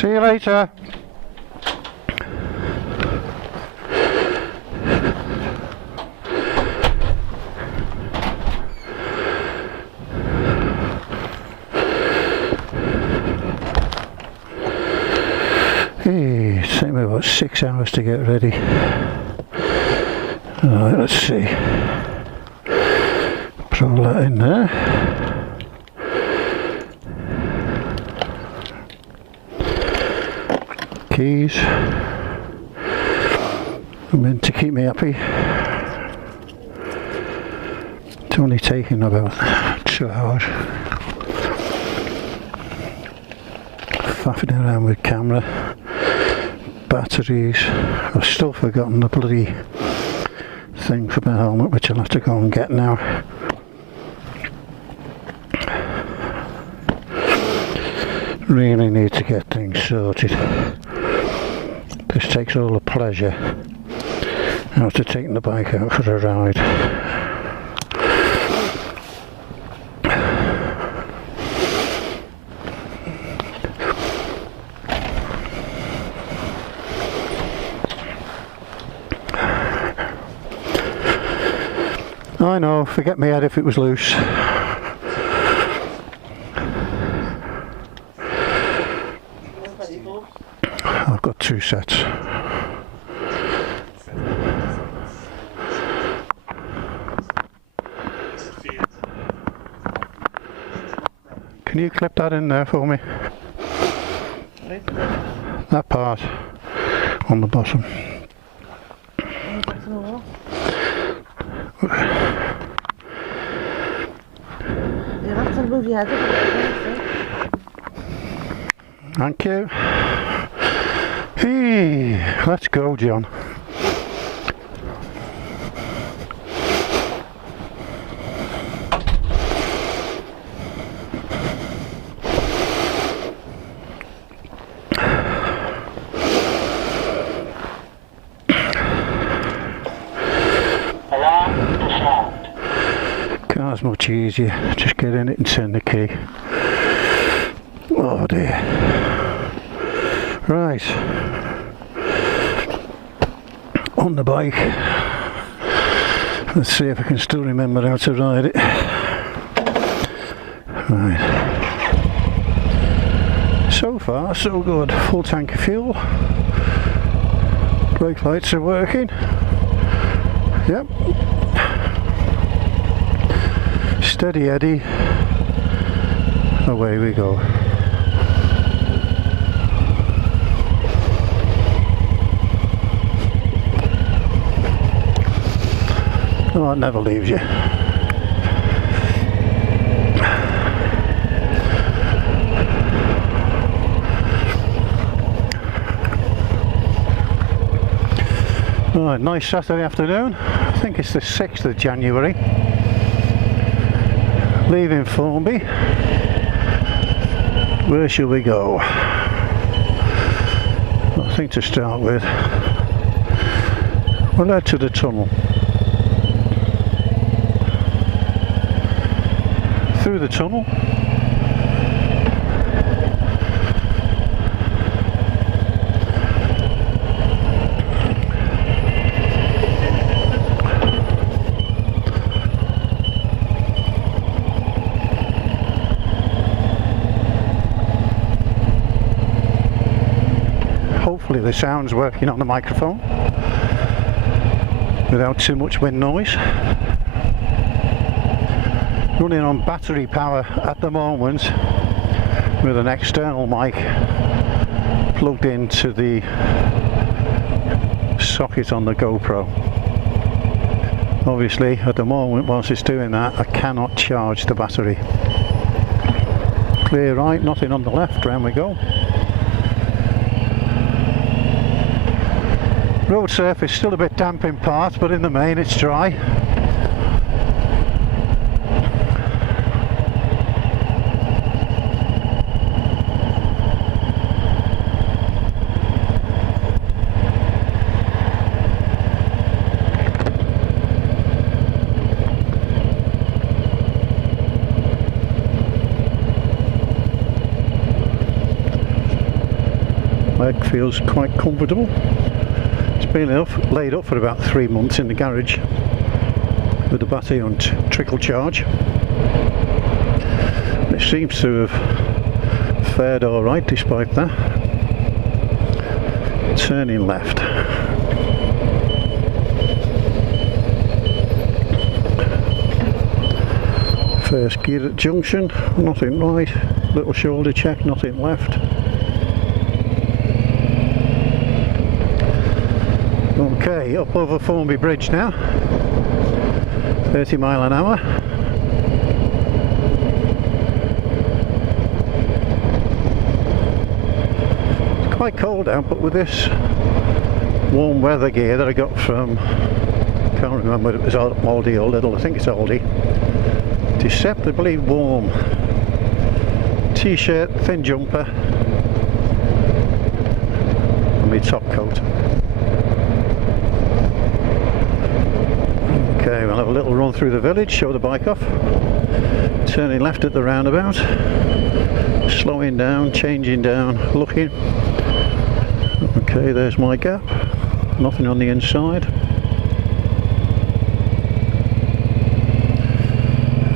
See you later. Hey, it's taken me about 6 hours to get ready. Alright, let's see. Put all that in there. Keys. I'm in to keep me happy. It's only taking about 2 hours. Faffing around with camera, batteries. I've still forgotten the bloody thing for my helmet, which I'll have to go and get now. Really need to get things sorted. This takes all the pleasure out of taking the bike out for a ride. I know, forget my head if it was loose. I've got 2 sets. Can you clip that in there for me? That part on the bottom. Thank you. Hey, let's go, John. Car's much easier. Just get in it and turn the key. Oh dear. Right. On the bike. Let's see if I can still remember how to ride it. Right. So far, so good. Full tank of fuel. Brake lights are working. Yep. Steady Eddie. Away we go. Oh, it never leaves you. Right, nice Saturday afternoon. I think it's the 6th of January. Leaving Formby. Where shall we go? I think to start with, we'll head to the tunnel. Through the tunnel. Hopefully the sound's working on the microphone without too much wind noise. Running on battery power at the moment with an external mic plugged into the socket on the GoPro. Obviously at the moment, whilst it's doing that, I cannot charge the battery. Clear right, nothing on the left, round we go. Road surface still a bit damp in parts, but in the main it's dry. leg feels quite comfortable. It's been laid up for about 3 months in the garage with the battery on trickle charge. It seems to have fared alright despite that. Turning left. First gear at junction, nothing right. Little shoulder check, nothing left. Okay, up over Formby Bridge now. 30 mile an hour. It's quite cold out, but with this warm weather gear that I got from, can't remember if it was Aldi or Lidl, I think it's Aldi. Deceptively warm. T-shirt, thin jumper, and my top coat. Okay, we'll have a little run through the village, show the bike off. Turning left at the roundabout. Slowing down, changing down, looking. Okay, there's my gap. Nothing on the inside.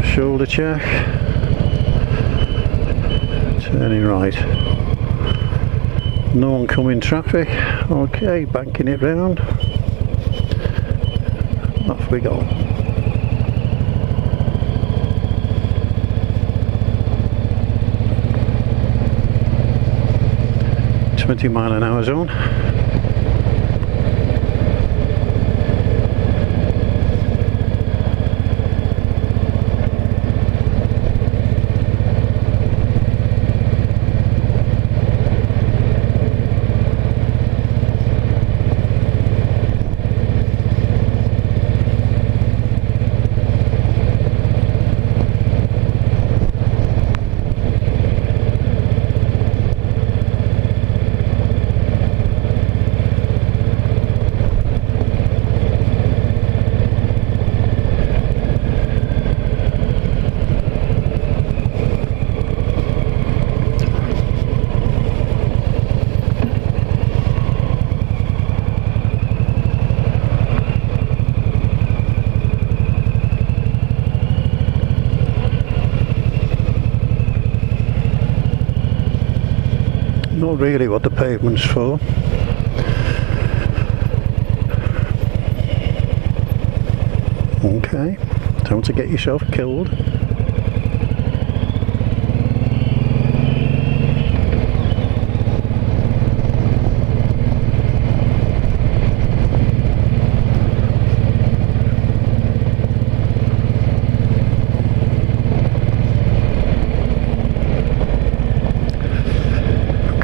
Shoulder check. Turning right. No oncoming traffic. Okay, banking it round. Off we go. .20 mile an hour zone. Not really what the pavement's for. Okay, don't to get yourself killed.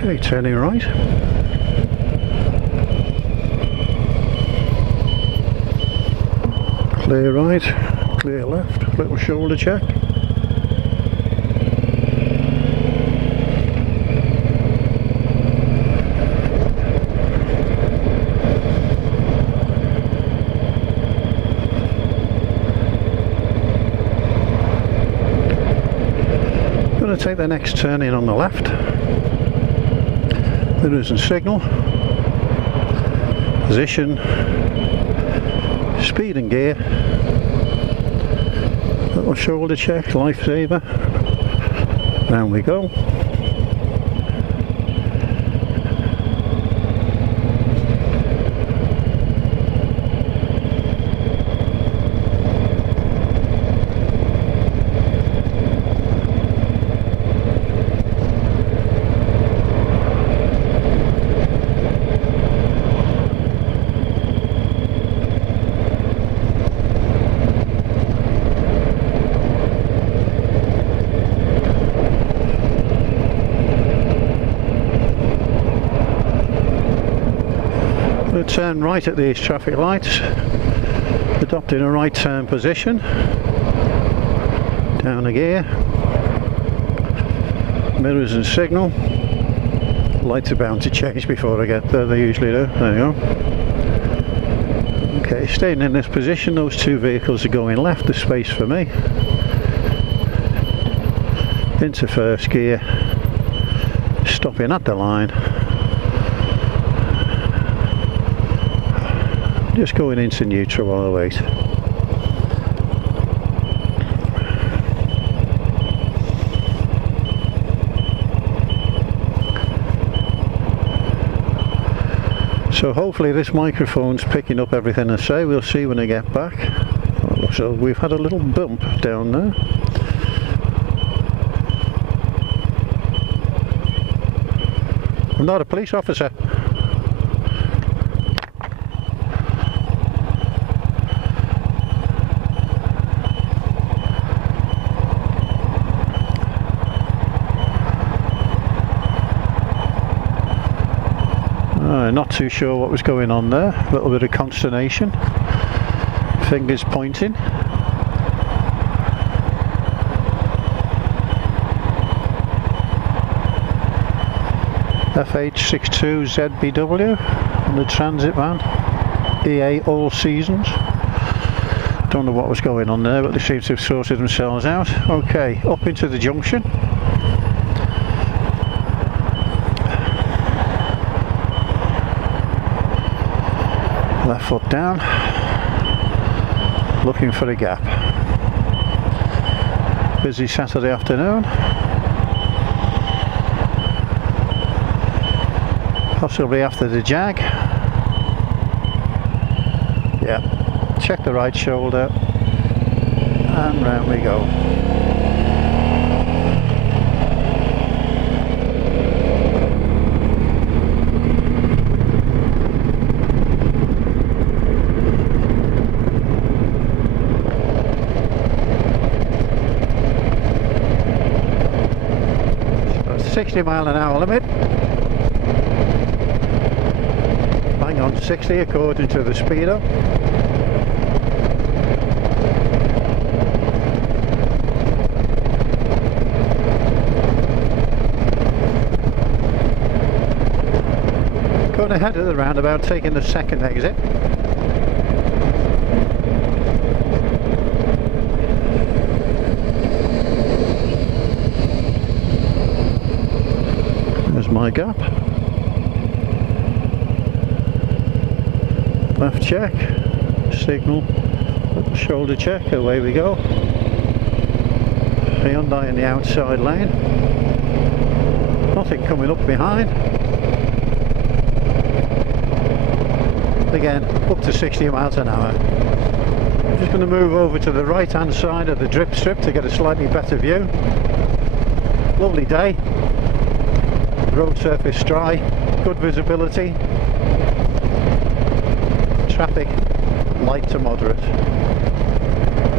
Okay, turning right. Clear right, clear left, little shoulder check. Going to take the next turn in on the left. Mirrors and signal, position, speed and gear, little shoulder check, lifesaver, round we go. Turn right at these traffic lights, adopting a right turn position, down a gear, mirrors and signal, lights are bound to change before I get there, they usually do, there you go. Okay, staying in this position, those two vehicles are going left, there's space for me, into first gear, stopping at the line, Just going into neutral while I wait. So hopefully this microphone's picking up everything I say. We'll see when I get back. So we've had a little bump down there. I'm not a police officer. Not too sure what was going on there. A little bit of consternation. Fingers pointing. FH62ZBW on the transit van. EA all seasons. Don't know what was going on there, but they seem to have sorted themselves out. Okay, up into the junction. Left foot down, looking for a gap. Busy Saturday afternoon. Possibly after the jag. Yeah, check the right shoulder and round we go. So 60 mile an hour limit. Bang on 60 according to the speedo. Going ahead of the roundabout, taking the second exit. There's my gap. Left check, signal, shoulder check, away we go. Hyundai in the outside lane. Nothing coming up behind. Again, up to 60 miles an hour. I'm just going to move over to the right hand side of the drip strip to get a slightly better view. Lovely day. Road surface dry, good visibility. Traffic light to moderate.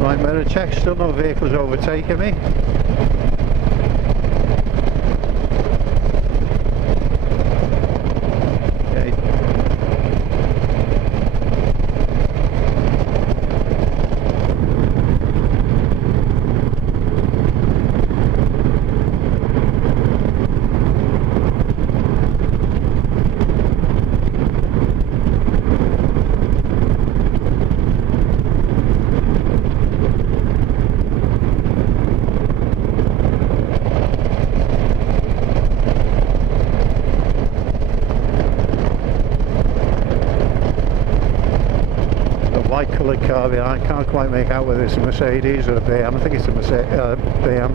Right mirror check, still no vehicles overtaking me. Okay. White coloured car behind, can't quite make out whether it's a Mercedes or a BM. I think it's a BM.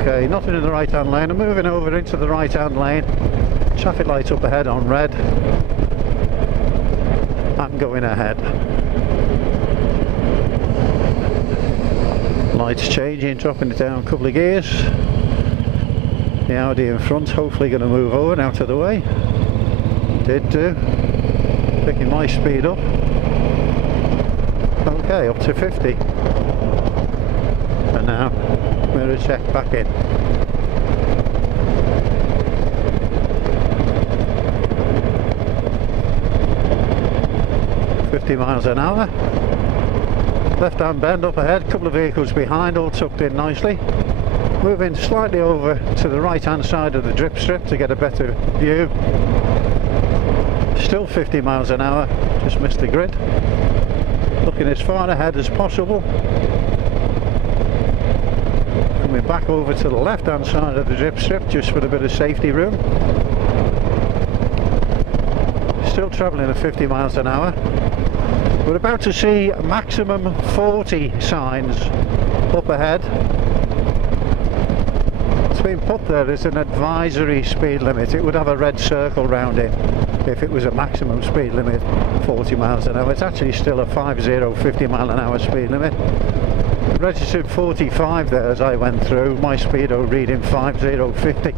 Okay, nothing in the right hand lane. I'm moving over into the right hand lane. Traffic lights up ahead on red. I'm going ahead. Lights changing, dropping it down a couple of gears. The Audi in front hopefully going to move over and out of the way. Did do. Picking my speed up. Okay, up to 50. And now, mirror check back in. miles an hour. Left hand bend up ahead, couple of vehicles behind, all tucked in nicely. Moving slightly over to the right hand side of the drip strip to get a better view. Still 50 miles an hour, just missed the grid. Looking as far ahead as possible. And we're back over to the left hand side of the drip strip just for a bit of safety room. still travelling at 50 miles an hour. We're about to see maximum 40 signs up ahead. It's been put there as an advisory speed limit. It would have a red circle round it if it was a maximum speed limit 40 miles an hour. It's actually still a 50 mile an hour speed limit. It registered 45 there as I went through, my speedo reading 5050.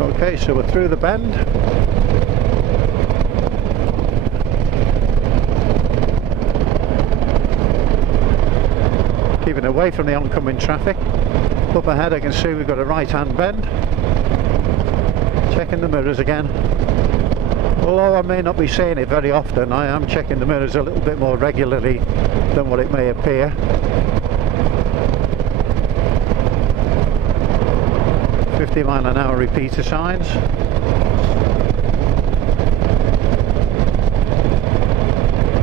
Okay, so we're through the bend. Keeping away from the oncoming traffic. Up ahead I can see we've got a right hand bend. Checking the mirrors again. Although I may not be saying it very often, I am checking the mirrors a little bit more regularly than what it may appear. "50 mile an hour repeater signs.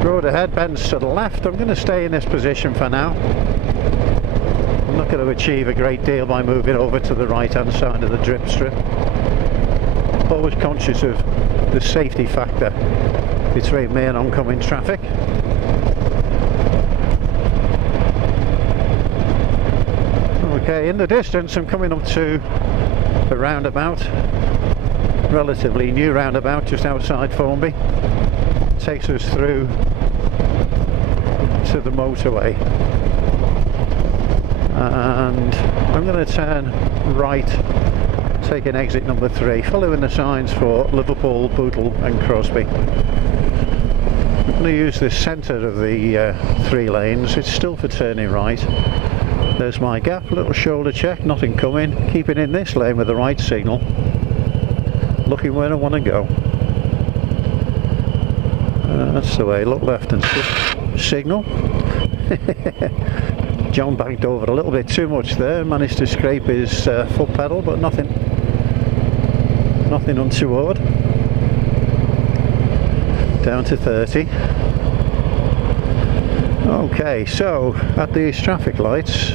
Road ahead bends to the left. I'm going to stay in this position for now. I'm not going to achieve a great deal by moving over to the right hand side of the drip strip. Always conscious of the safety factor between me and oncoming traffic. Okay, in the distance I'm coming up to a roundabout, relatively new roundabout just outside Formby. Takes us through to the motorway, and I'm going to turn right, taking exit number 3, following the signs for Liverpool, Bootle and Crosby. I'm going to use the centre of the 3 lanes. It's still for turning right. There's my gap, little shoulder check, nothing coming. Keeping in this lane with the right signal, looking where I want to go. That's the way. Look left and signal. John banked over a little bit too much there, managed to scrape his foot pedal, but nothing untoward. Down to 30. Okay, so at these traffic lights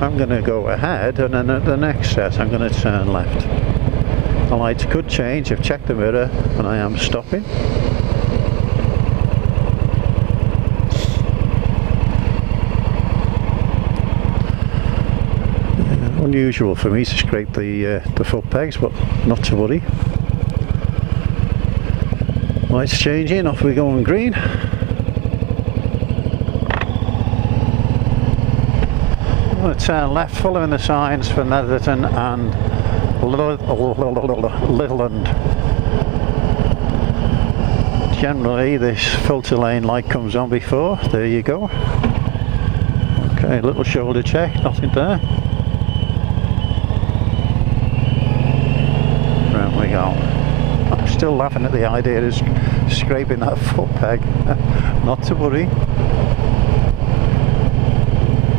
I'm going to go ahead, and then at the next set I'm going to turn left. The lights could change. I've checked the mirror and I am stopping. Unusual for me to scrape the foot pegs, but not to worry. Lights changing, off we go on green. I'm going to turn left, following the signs for Netherton and Littleland. Generally this filter lane light comes on before. There you go. Okay, little shoulder check, nothing there. Round we go. I'm still laughing at the idea of scraping that foot peg. Not to worry.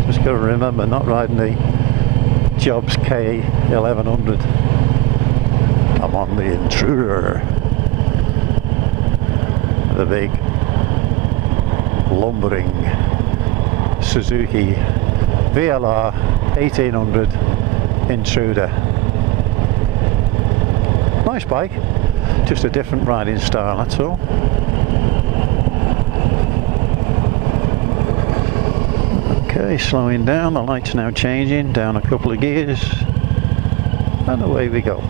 Just got to remember not riding the Jobs K1100. I'm on the Intruder, the big lumbering Suzuki VLR 1800 Intruder. Nice bike, just a different riding style, that's all. Okay, slowing down, the light's now changing, down a couple of gears, and away we go.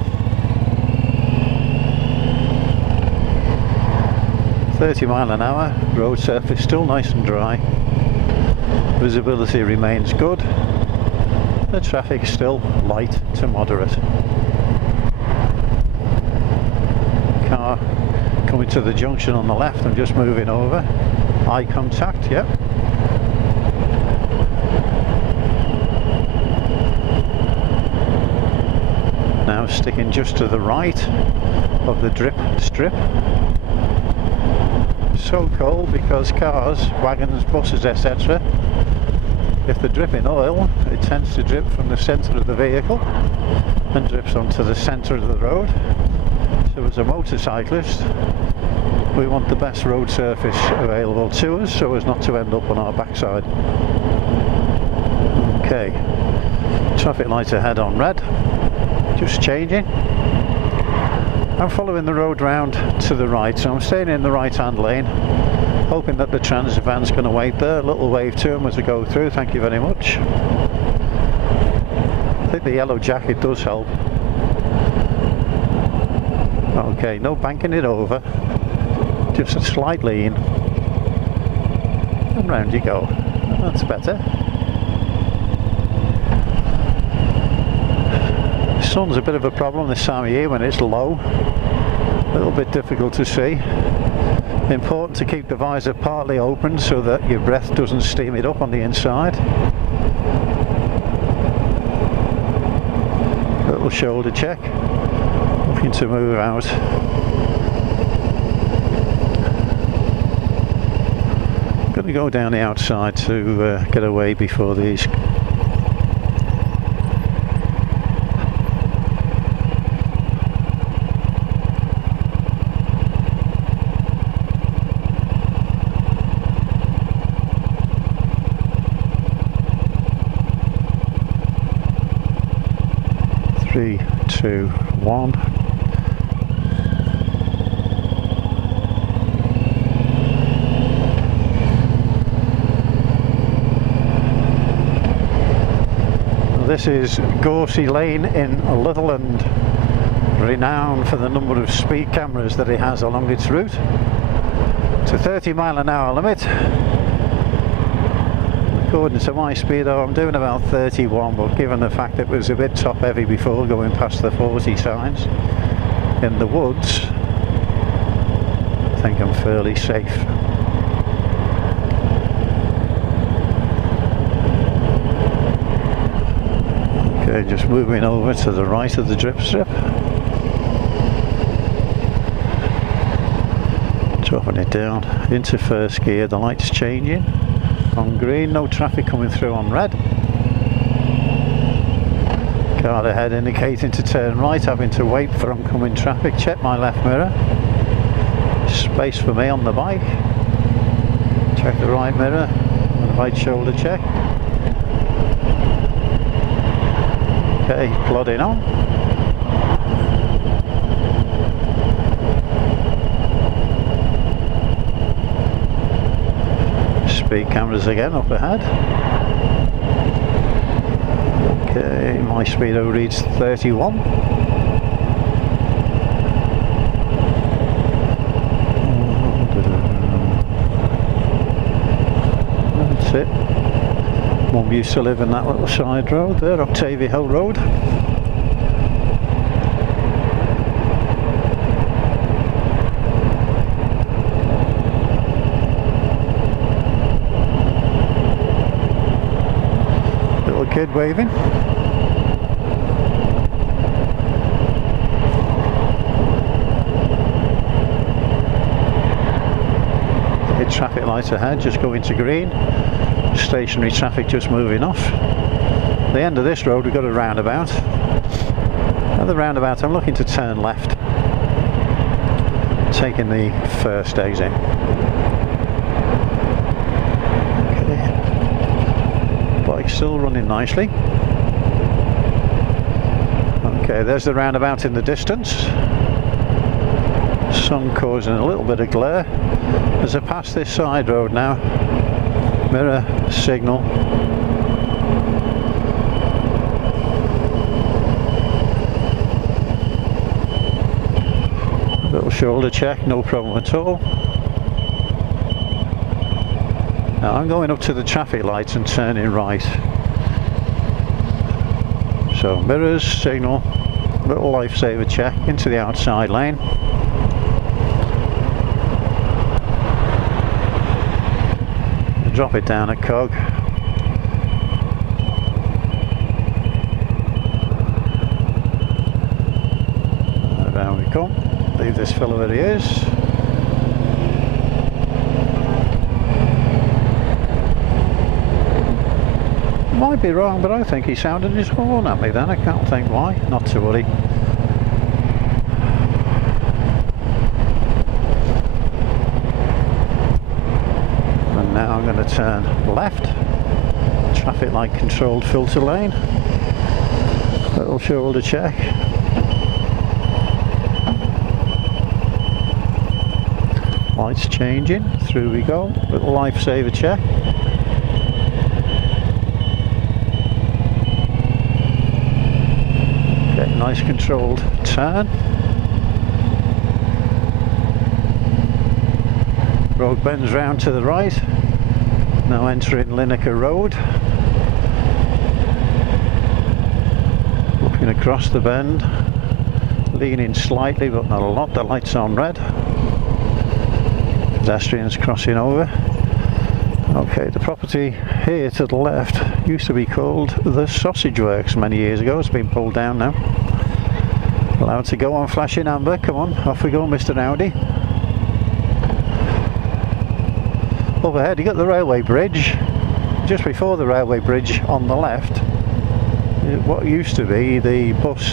30 mile an hour, road surface still nice and dry, visibility remains good, the traffic is still light to moderate. Car coming to the junction on the left, I'm just moving over, eye contact, yep. Now sticking just to the right of the drip strip. So cold because cars, wagons, buses, etc., if they're dripping oil, it tends to drip from the centre of the vehicle and drips onto the centre of the road. So as a motorcyclist, we want the best road surface available to us so as not to end up on our backside. Okay, traffic lights ahead on red, just changing. I'm following the road round to the right, so I'm staying in the right hand lane, hoping that the transit van's going to wait there. A little wave to him as I go through, thank you very much. I think the yellow jacket does help. Okay, no banking it over, just a slight lean, and round you go. That's better. The sun's a bit of a problem this time of year when it's low, a little bit difficult to see. Important to keep the visor partly open so that your breath doesn't steam it up on the inside. Little shoulder check, looking to move out. Going to go down the outside to get away before these. Three, two, one. This is Gorsey Lane in Litherland, renowned for the number of speed cameras that it has along its route. It's a 30-mile-an-hour limit. According to my speedo, I'm doing about 31, but given the fact it was a bit top heavy before going past the 40 signs in the woods, I think I'm fairly safe. Okay, just moving over to the right of the drip strip. Dropping it down into first gear, the light's changing. On green, no traffic coming through on red. Car ahead indicating to turn right, having to wait for oncoming traffic. Check my left mirror. Space for me on the bike. Check the right mirror. Right shoulder check. Okay, plodding on. Speed cameras again up ahead. Okay, my speedo reads 31. That's it. Mum used to live in that little side road there, Octavia Hill Road. Little kid waving. Hit traffic lights ahead, just going to green. Stationary traffic just moving off. At the end of this road we've got a roundabout. At the roundabout I'm looking to turn left, taking the first exit. Okay. Bike's still running nicely. Okay, there's the roundabout in the distance. Sun causing a little bit of glare. As I pass this side road now, mirror, signal. A little shoulder check, no problem at all. Now I'm going up to the traffic lights and turning right. So mirrors, signal, little lifesaver check into the outside lane. Drop it down at cog. Down we come. Leave this fella where he is. Might be wrong, but I think he sounded his horn at me then. I can't think why. Not to worry. Now I'm going to turn left, traffic light controlled filter lane, little shoulder check, Lights changing, through we go, little lifesaver check. Okay, nice controlled turn. Road bends round to the right, now entering Lineker Road. Looking across the bend, leaning slightly but not a lot, the light's on red. Pedestrians crossing over. Okay, the property here to the left used to be called the Sausage Works many years ago. It's been pulled down now. Allowed to go on flashing amber. Come on, off we go, Mr. Audi. Overhead you got the railway bridge. Just before the railway bridge on the left, what used to be the bus